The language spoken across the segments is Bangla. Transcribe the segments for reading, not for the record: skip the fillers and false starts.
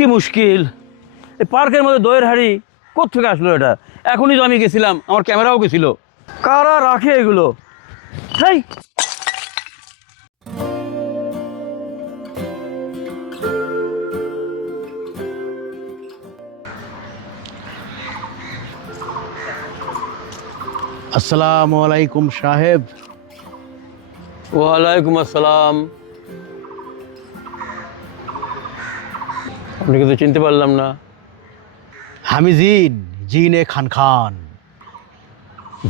কি মুশকিল, এই পার্কের মধ্যে দইয়ের হাড়ি কোত্থেকে আসলো এটা? এখনই তো আমি গেছিলাম, আমার ক্যামেরাও গেছিল। কারা রাখে এগুলো? হেই, আসসালামু আলাইকুম সাহেব। ওয়ালাইকুম আসসালাম। আপনাকে তো চিনতে পারলাম না। আমি জিন, জিনে খান খান।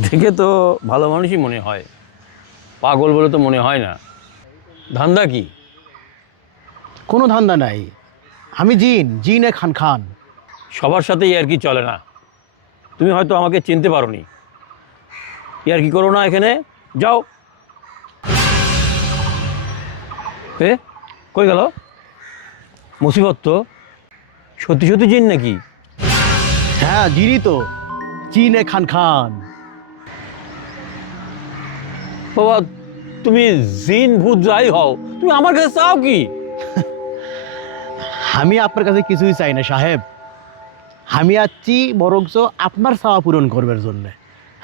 দেখে তো ভালো মানুষই মনে হয়, পাগল বলে তো মনে হয় না। ধান্দা কি? কোনো ধান্দা নাই, আমি জিন, জিনে খান খান। সবার সাথেই আর কি চলে না। তুমি হয়তো আমাকে চিনতে পারোনি। ইয়ার কি করো না এখানে, যাও। এ কই গেল? মুসিবত তো সত্যি সত্যি জিন নাকি? হ্যাঁ জিনই তো, জিনে খান খান। বাবা, তুমি জিন ভূত যাই হও, তুমি আমার কাছে চাও কি? আমি আপনার কাছে কিছুই চাই না সাহেব। আমি আসছি বরঞ্চ আপনার চাওয়া পূরণ করবার জন্য।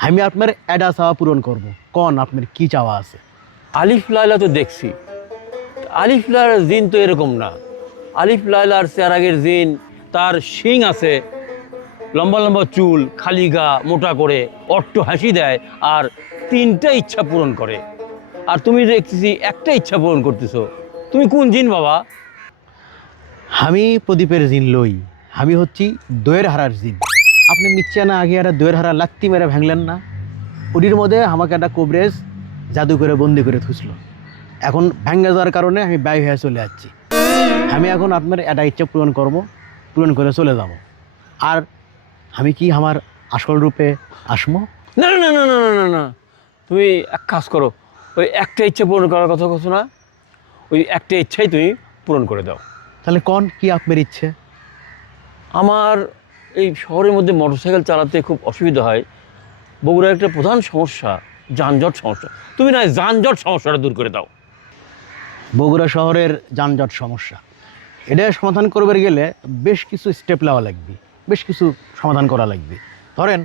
আমি আপনার এডা চাওয়া পূরণ করব। কোন আপনার কি চাওয়া আছে? আলিফ লায়লা তো দেখছি, আলিফ লায়লার জিন তো এরকম না। আলিফ লায়লার চেরাগের জিন, তার শিং আছে, লম্বা লম্বা চুল, খালি গা, মোটা করে, অট্ট হাসি দেয়, আর 3টা ইচ্ছা পূরণ করে। আর তুমি দেখতেছি একটা ইচ্ছা পূরণ করতেছো। তুমি কোন জিন বাবা? আমি প্রদীপের জিন লই। আমি হচ্ছি দইয়ের হারার জিন। আপনি মিচ্ছে না আগে একটা দইয়ের হারা লাত্তি মেরে ভাঙলেন না? ওটির মধ্যে আমাকে একটা কোবরেজ জাদু করে বন্দি করে থুসলো। এখন ভেঙে যাওয়ার কারণে আমি ব্যয় হয়ে চলে যাচ্ছি। আমি এখন আপনার একটা ইচ্ছা পূরণ করব, পূরণ করে চলে যাব। আর আমি কি আমার আসল রূপে আসমো? না না না না না না না, তুমি এক কাজ করো, ওই একটা ইচ্ছা পূরণ করার কথা কথা না, ওই একটা ইচ্ছাই তুমি পূরণ করে দাও। তাহলে কোন কি আপনার ইচ্ছে? আমার এই শহরের মধ্যে মোটরসাইকেল চালাতে খুব অসুবিধা হয়। বগুড়ার একটা প্রধান সমস্যা যানজট সমস্যা। তুমি না যানজট সমস্যাটা দূর করে দাও। বগুড়া শহরের যানজট সমস্যা, এটা সমাধান করবার গেলে বেশ কিছু স্টেপ নেওয়া লাগবে, বেশ কিছু সমাধান করা লাগবে। ধরেন,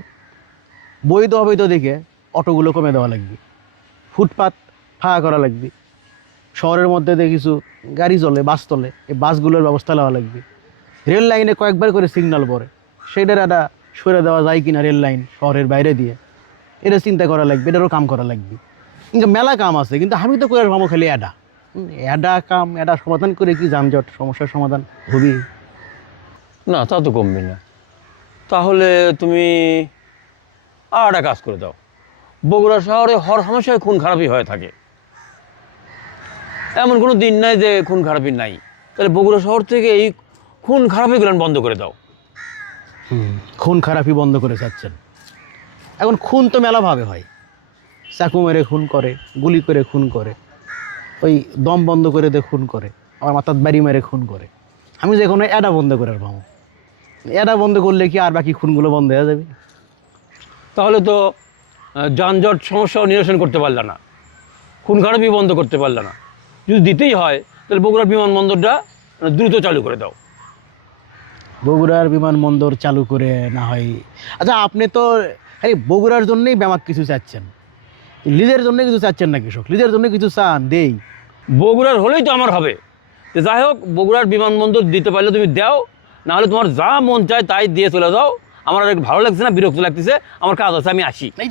বৈধ অবৈধ দেখে অটোগুলো কমে দেওয়া লাগবে, ফুটপাত ফাঁকা করা লাগবে, শহরের মধ্যে দিয়ে কিছু গাড়ি চলে, বাস চলে, এই বাসগুলোর ব্যবস্থা নেওয়া লাগবে। রেল লাইনে কয়েকবার করে সিগন্যাল পড়ে, সেইটার একটা সরে দেওয়া যায় কিনা রেল লাইন শহরের বাইরে দিয়ে, এটা চিন্তা করা লাগবে, এটারও কাম করা লাগবে। কিন্তু মেলা কাম আছে, কিন্তু আমি তো করে ভাবো খালি এডা কাম, এডা সমাধান করে কি যানজট সমস্যার সমাধান হবি? না, তা তো কমবে না। তাহলে তুমি আর একটা কাজ করে দাও। বগুড়া শহরে হর হামেশায় খুন খারাপই হয়ে থাকে, এমন কোনো দিন নাই যে খুন খারাপি নাই। তাহলে বগুড়া শহর থেকে এই খুন খারাপিগুলো বন্ধ করে দাও। খুন খারাপি বন্ধ করে চাচ্ছেন? এখন খুন তো মেলাভাবে হয়, চাকু মেরে খুন করে, গুলি করে খুন করে, ওই দম বন্ধ করে দিয়ে খুন করে, আবার মাথার বাড়ি মেরে খুন করে। আমি যে কোনো এডা বন্ধ করে পাবো, এডা বন্ধ করলে কি আর বাকি খুনগুলো বন্ধ হয়ে যাবে? তাহলে তো যানজট সমস্যাও নিরসন করতে পারলে না, খুন খারাপি বন্ধ করতে পারলে না। যদি দিতেই হয় তাহলে বগুড়ার বিমানবন্দরটা দ্রুত চালু করে দাও। বগুড়ার বিমানবন্দর চালু করে না হয়। আচ্ছা, আপনি তো খালি বগুড়ার জন্যই ব্যামাক কিছু চাচ্ছেন, লিজের জন্য কিছু চাচ্ছেন না? কৃষক লিজের জন্য কিছু চান দেই। বগুড়ার হলেই তো আমার হবে। তো যাই হোক, বগুড়ার বিমানবন্দর দিতে পারলে তুমি দাও, না হলে তোমার যা মন চায় তাই দিয়ে চলে যাও। আমার আর ভালো লাগছে না, বিরক্ত লাগতেছে, আমার কাজ আছে, আমি আসি। এই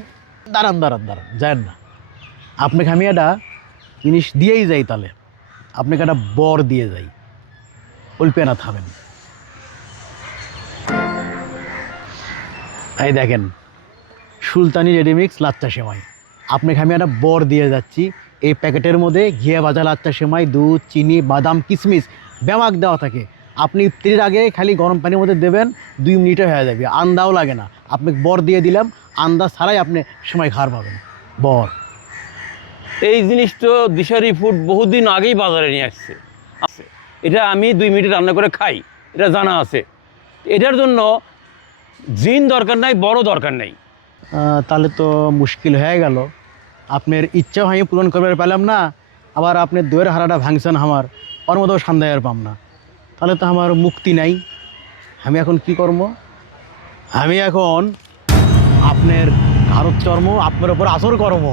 দাঁড়ান দাঁড়ান দাঁড়ান, যান না। আপনাকে আমি একটা জিনিস দিয়েই যাই, তাহলে আপনাকে একটা বর দিয়ে যাই, অল্পে না থামেন। এই দেখেন, সুলতানি রেডিমিক্স লাচ্চা সেমাই, আপনাকে আমি একটা বর দিয়ে যাচ্ছি। এই প্যাকেটের মধ্যে ঘিয়ে ভাজা লাচ্চা সেমাই, দুধ, চিনি, বাদাম, কিশমিশ ব্যামাক দেওয়া থাকে। আপনি ইফতারির আগে খালি গরম পানির মধ্যে দেবেন, 2 মিনিটে হয়ে যাবে, আন্দাও লাগে না। আপনাকে বর দিয়ে দিলাম, আন্দাজ ছাড়াই আপনি সেমাই খাওয়ার পাবেন। বর। এই জিনিস তো দিশারি ফুড বহুদিন আগেই বাজারে নিয়ে আসছে। এটা আমি 2 মিনিটে রান্না করে খাই, এটা জানা আছে। এটার জন্য জিন দরকার নাই, বড় দরকার নাই। তাহলে তো মুশকিল হয়ে গেল। আপনার ইচ্ছাও আমি পূরণ করতে পারলাম না, আবার আপনি দইয়ের হারাটা ভাঙছেন আমার, ওর মতো সন্দেহের পাম না। তাহলে তো আমার মুক্তি নাই। আমি এখন কি করবো? আমি এখন আপনার ভারত চর্ম আপনার উপর আসর করবো।